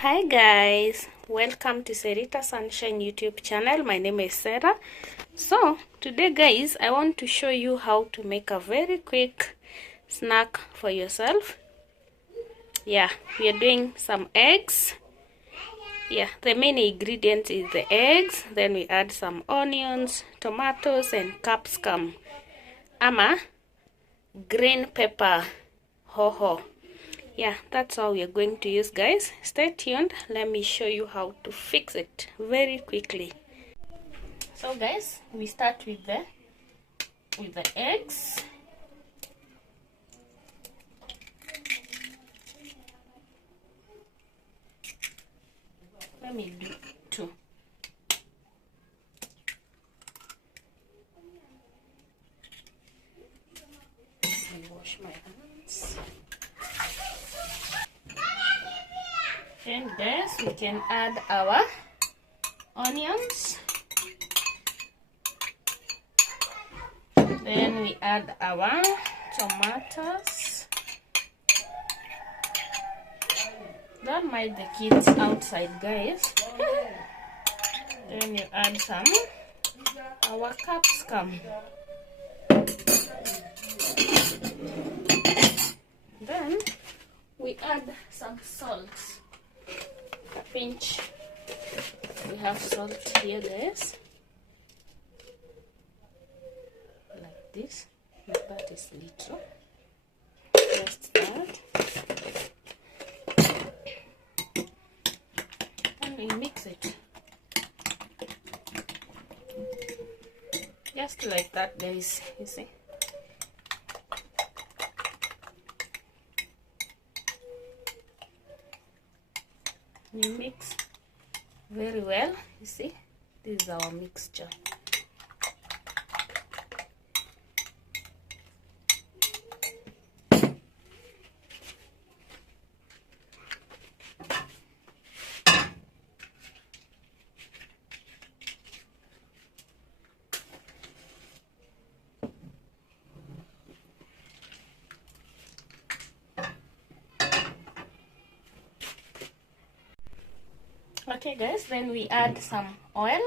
Hi guys, welcome to Serita Sunshine YouTube channel. My name is Sarah. So today guys, I want to show you how to make a very quick snack for yourself. Yeah, we are doing some eggs. Yeah, the main ingredient is the eggs. Then we add some onions, tomatoes and capsicum. Ama green pepper, hoho. Yeah, that's all we are going to use, guys. Stay tuned. Let me show you how to fix it very quickly. So guys, we start with the eggs. Let me do two. Let me wash my hands. And guys, we can add our onions. Then we add our tomatoes. Don't mind the kids outside, guys. Then you add some our capsicum. Then we add some salt. A pinch. We have salt here, guys. Like this. That is little. Just that. And we mix it. Just like that, guys. You see? You mix very well. You see, this is our mixture. Okay guys, then we add some oil,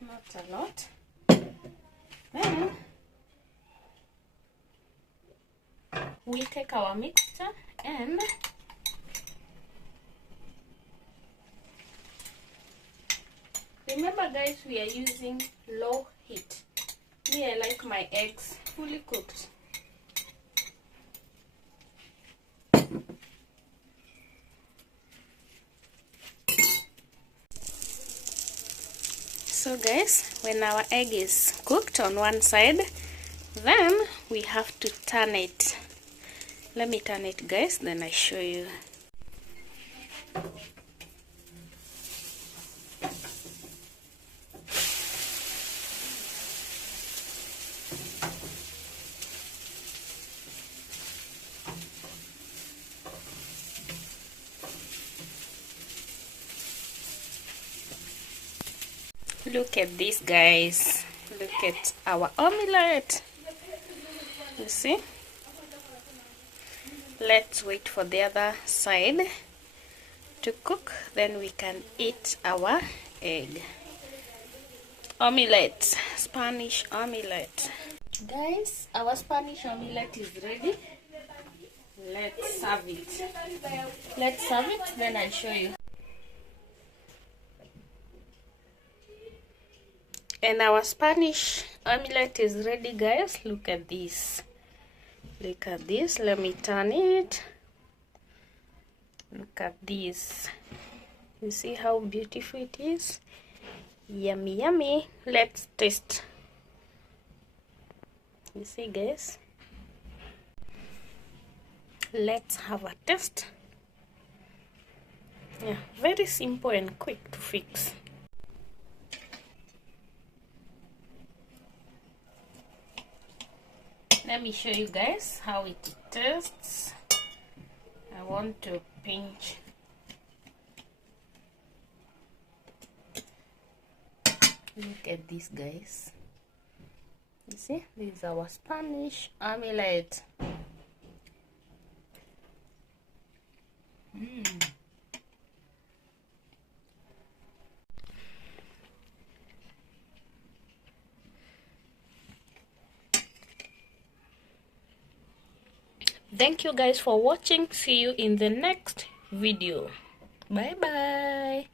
not a lot. Then we take our mixture and remember guys, we are using low heat. Me, I like my eggs fully cooked. So guys, when our egg is cooked on one side, then we have to turn it. Let me turn it, guys, then I show you. Look at this, guys. Look at our omelette. You see? Let's wait for the other side to cook, then we can eat our egg. Omelette, Spanish omelette. Guys, our Spanish omelette is ready. Let's serve it. Let's serve it, then I'll show you. And our Spanish omelette is ready, guys. Look at this. Look at this. Let me turn it. Look at this. You see how beautiful it is? Yummy, yummy. Let's taste. You see, guys? Let's have a taste. Yeah, very simple and quick to fix. Let me show you guys how it tastes. I want to pinch. Look at this, guys. You see, this is our Spanish omelette. Thank you guys for watching. See you in the next video. Bye bye.